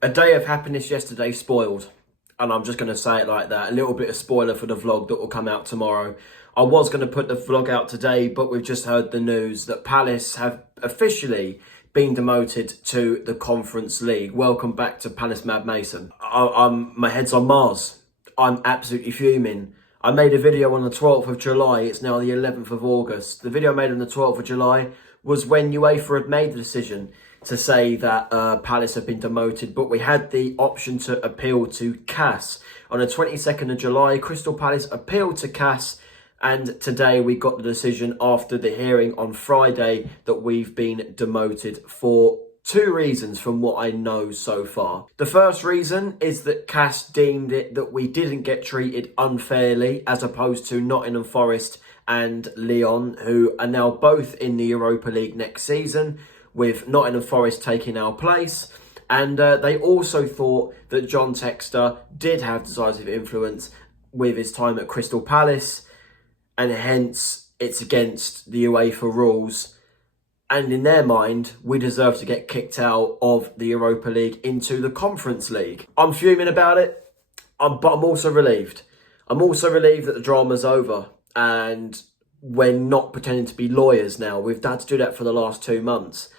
A day of happiness yesterday spoiled. And I'm just going to say it like that. A little bit of spoiler for the vlog that will come out tomorrow. I was going to put the vlog out today, but we've just heard the news that Palace have officially been demoted to the Conference League. Welcome back to Palace Mad Mason. My head's on Mars. I'm absolutely fuming. I made a video on the 12th of July. It's now the 11th of August. The video I made on the 12th of July was when UEFA had made the decision to say that Palace have been demoted, but we had the option to appeal to CAS. On the 22nd of July, Crystal Palace appealed to CAS, and today we got the decision after the hearing on Friday that we've been demoted for two reasons from what I know so far. The first reason is that CAS deemed it that we didn't get treated unfairly, as opposed to Nottingham Forest and Lyon, who are now both in the Europa League next season, with Nottingham Forest taking our place. And they also thought that John Textor did have decisive influence with his time at Crystal Palace, and hence it's against the UEFA rules. And in their mind, we deserve to get kicked out of the Europa League into the Conference League. I'm fuming about it, but I'm also relieved. I'm also relieved that the drama's over and we're not pretending to be lawyers now. We've had to do that for the last 2 months.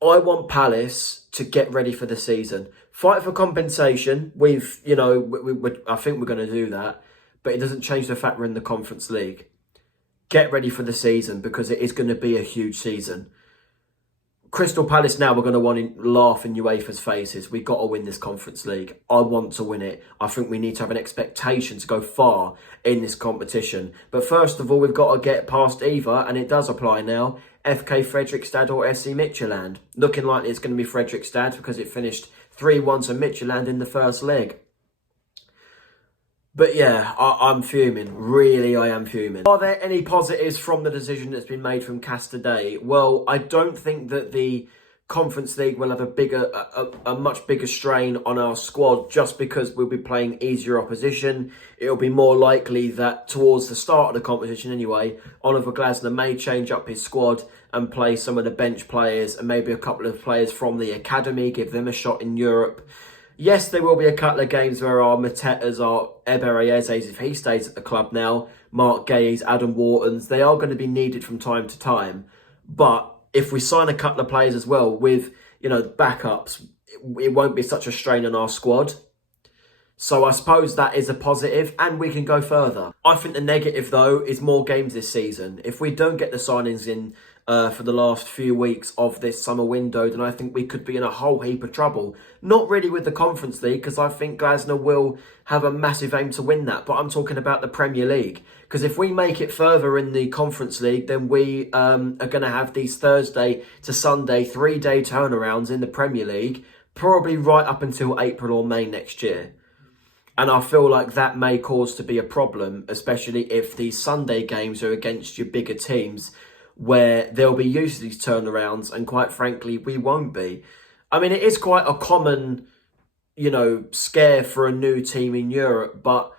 I want Palace to get ready for the season. Fight for compensation. I think we're going to do that. But it doesn't change the fact we're in the Conference League. Get ready for the season because it is going to be a huge season. Crystal Palace now, we're going to want to laugh in UEFA's faces. We've got to win this Conference League. I want to win it. I think we need to have an expectation to go far in this competition. But first of all, we've got to get past either, and it does apply now, FK Fredrikstad or SC Midtjylland. Looking like it's going to be Fredrikstad because it finished 3-1 to Midtjylland in the first leg. But yeah, I'm fuming. Really, I am fuming. Are there any positives from the decision that's been made from CAS today? Well, I don't think that the Conference League will have a much bigger strain on our squad just because we'll be playing easier opposition. It'll be more likely that towards the start of the competition anyway, Oliver Glasner may change up his squad and play some of the bench players and maybe a couple of players from the academy, give them a shot in Europe. Yes, there will be a couple of games where our Matetas, our Eberezes, if he stays at the club now, Mark Gaye's, Adam Wharton's, they are going to be needed from time to time. But if we sign a couple of players as well with, backups, it won't be such a strain on our squad. So I suppose that is a positive and we can go further. I think the negative, though, is more games this season. If we don't get the signings in for the last few weeks of this summer window, then I think we could be in a whole heap of trouble. Not really with the Conference League, because I think Glasner will have a massive aim to win that. But I'm talking about the Premier League. Because if we make it further in the Conference League, then we are going to have these Thursday to Sunday 3-day turnarounds in the Premier League, probably right up until April or May next year. And I feel like that may cause to be a problem, especially if these Sunday games are against your bigger teams, where they'll be used to these turnarounds, and quite frankly, we won't be. I mean, it is quite a common, scare for a new team in Europe, but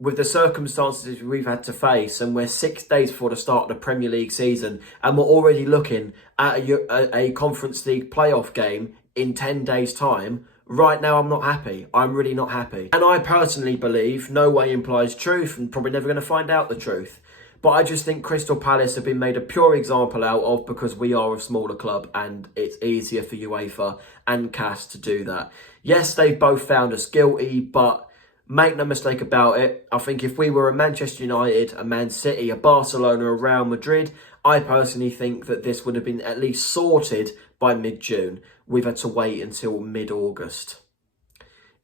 with the circumstances we've had to face, and we're 6 days before the start of the Premier League season, and we're already looking at a Conference League playoff game in 10 days' time, right now I'm not happy. I'm really not happy. And I personally believe no way implies truth, and probably never going to find out the truth. But I just think Crystal Palace have been made a pure example out of because we are a smaller club and it's easier for UEFA and CAS to do that. Yes, they've both found us guilty, but make no mistake about it. I think if we were a Manchester United, a Man City, a Barcelona, a Real Madrid, I personally think that this would have been at least sorted by mid-June. We've had to wait until mid-August.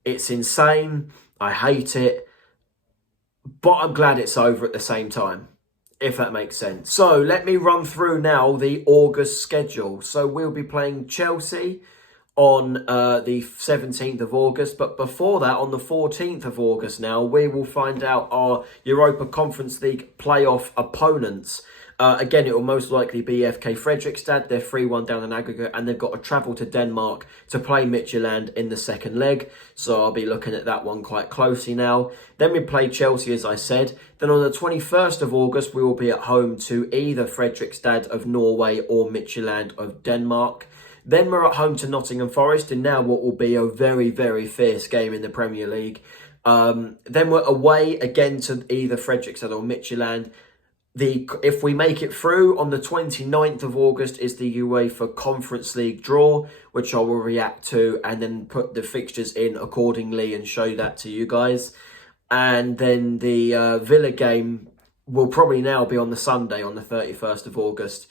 It's insane. I hate it. But I'm glad it's over at the same time, if that makes sense. So let me run through now the August schedule. So we'll be playing Chelsea on the 17th of August. But before that, on the 14th of August now, we will find out our Europa Conference League playoff opponents. Again, it will most likely be FK Fredrikstad. They're 3-1 down in aggregate, and they've got to travel to Denmark to play Midtjylland in the second leg. So I'll be looking at that one quite closely now. Then we play Chelsea, as I said. Then on the 21st of August, we will be at home to either Fredrikstad of Norway or Midtjylland of Denmark. Then we're at home to Nottingham Forest in now what will be a very, very fierce game in the Premier League. Then we're away again to either Fredrikstad or Midtjylland. If we make it through, on the 29th of August is the UEFA Conference League draw, which I will react to and then put the fixtures in accordingly and show that to you guys. And then the Villa game will probably now be on the Sunday on the 31st of August.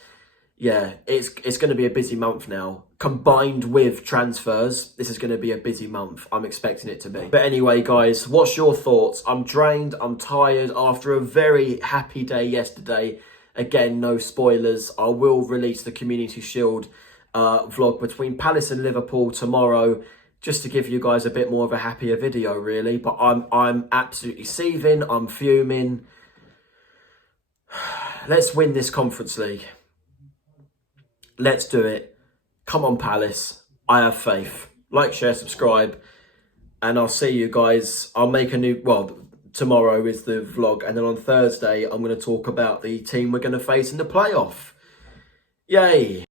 Yeah, it's going to be a busy month now. Combined with transfers, this is going to be a busy month. I'm expecting it to be. But anyway, guys, what's your thoughts? I'm drained. I'm tired after a very happy day yesterday. Again, no spoilers. I will release the Community Shield vlog between Palace and Liverpool tomorrow, just to give you guys a bit more of a happier video, really. But I'm absolutely seething. I'm fuming. Let's win this Conference League. Let's do it. Come on, Palace. I have faith. Like, share, subscribe. And I'll see you guys. I'll make a new... Well, tomorrow is the vlog. And then on Thursday, I'm going to talk about the team we're going to face in the playoff. Yay.